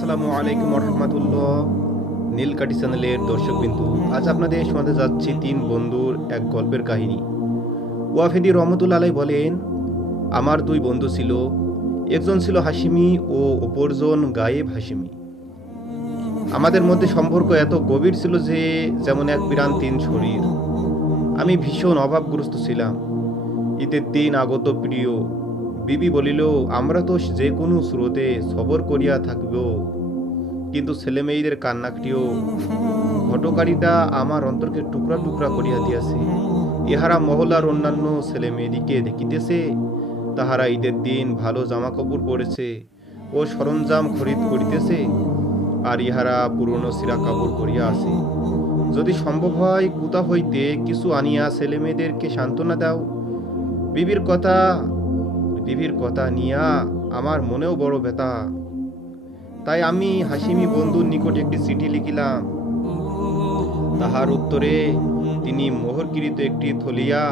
আসসালামু আলাইকুম রহমতুল্লাহ নীলকাঠি চ্যানেলের দর্শকবিন্দু, আজ আপনাদের শোনাতে যাচ্ছি তিন বন্ধুর এক গল্পের কাহিনী। ওয়াফেদি রহমতুল্লা আলাই বলেন, আমার দুই বন্ধু ছিল, একজন ছিল হাসিমি ও অপরজন গায়েব হাসিমি আমাদের মধ্যে সম্পর্ক এত গভীর ছিল যে, যেমন এক বিরান তিন শরীর। আমি ভীষণ অভাবগ্রস্ত ছিলাম। ঈদের দিন আগত প্রিয় বিবি বলিল, আমরা তো যে কোনো স্রোতে সবর করিয়া থাকিব। কিন্তু ছেলেমেয়েদের কান্নাকটিও ঘটকারিতা আমার অন্তরকে টুকরা টুকরা করিয়া দিয়াছে। ইহারা মহলার অন্যান্য ছেলে মেয়েদিকে দেখিতেছে। তাহারা ঈদের দিন ভালো জামা কাপড় পরেছে ও সরঞ্জাম খরিদ করিতেছে। আর ইহারা পুরনো সিরা কাপড় পরিয়া আছে। যদি সম্ভব হয়, কুতা হইতে কিছু আনিয়া ছেলে মেয়েদেরকে সান্ত্বনা দাও। বিবির কথা বিবির কথা নিয়া আমার মনেও বড় ব্যথা। তাই আমি হাসিমি বন্ধুর নিকট একটি চিঠি লিখিলাম। তাহার উত্তরে তিনি মোহরকিরিত একটি থলিয়া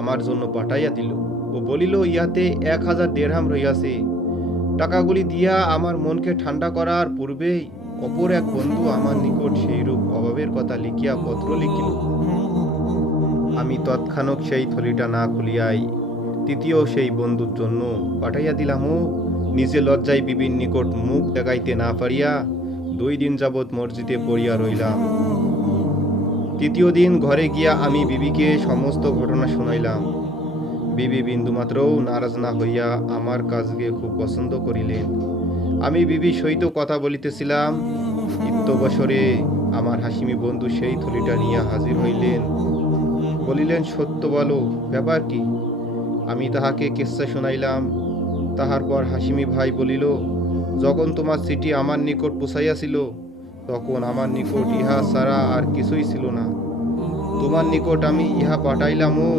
আমার জন্য পাঠাইয়া দিল ও বলিল ইয়াতে এক হাজার দেড়হাম রইয়াছে টাকাগুলি দিয়া আমার মনকে ঠান্ডা করার পূর্বেই অপর এক বন্ধু আমার নিকট সেইরূপ অভাবের কথা লিখিয়া পত্র লিখিল। আমি তৎক্ষণাৎ সেই থলিটা না খুলিয়াই তৃতীয় সেই বন্ধুর জন্য পাঠাইয়া দিলাম নিজে লজ্জায় বিবির নিকট মুখ দেখাইতে না পারিয়া দুই দিন যাবৎ মসজিদে পড়িয়া রইলাম। তৃতীয় দিন ঘরে গিয়া আমি বিবিকে সমস্ত ঘটনা শুনাইলাম। বিবি বিন্দুমাত্রও নারাজ না হইয়া আমার কাজকে খুব পছন্দ করিলেন। আমি বিবি সহিত কথা বলিতেছিলাম ইত্য বছরে আমার হাসিমি বন্ধু সেই থলিটা নিয়ে হাজির হইলেন। বলিলেন, সত্য বলো, ব্যাপার কি? আমি তাহাকে কেসা শুনাইলাম? তাহার পর হাসিমি ভাই বলিল, যখন তোমার চিঠি আমার নিকট পুষাইয়াছিল তখন আমার নিকট ইহা ছাড়া আর কিছুই ছিল না। তোমার নিকট আমি ইহা পাঠাইলাম ও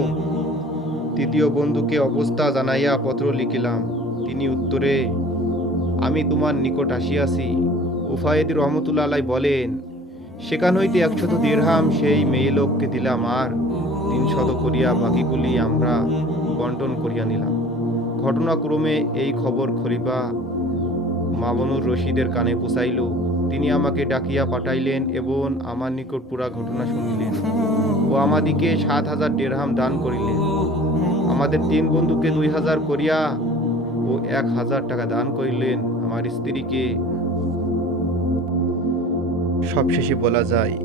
তৃতীয় বন্ধুকে অবস্থা জানাইয়া পত্র লিখিলাম। তিনি উত্তরে, আমি তোমার নিকট আসিয়াছি। উফায়েদ রহমতুল্লাহ বলেন সেখান হইতে একশত দীর্হাম সেই মেয়ে লোককে দিলাম আর তিন শত করিয়া বাকিগুলি আমরা বন্টন করিয়া নিলাম। ঘটনাক্রমে এই খবর খলিফা মামুনুর রশিদের কানে পুষাইল তিনি আমাকে ডাকিয়া পাঠাইলেন এবং আমার নিকট পুরা ঘটনা শুনিলেন ও আমাদিকে সাত হাজার দেড়হাম দান করিলেন। আমাদের তিন বন্ধুকে দুই হাজার করিয়া ও এক হাজার টাকা দান করিলেন। আমার স্ত্রীকে সবশেষে বলা যায়,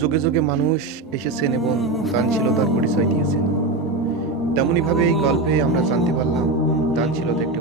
যুগে যুগে মানুষ এসেছেন এবং দানশীলতার পরিচয় দিয়েছেন। তেমনইভাবে এই গল্পে আমরা জানতে পারলাম তার ছিল একটি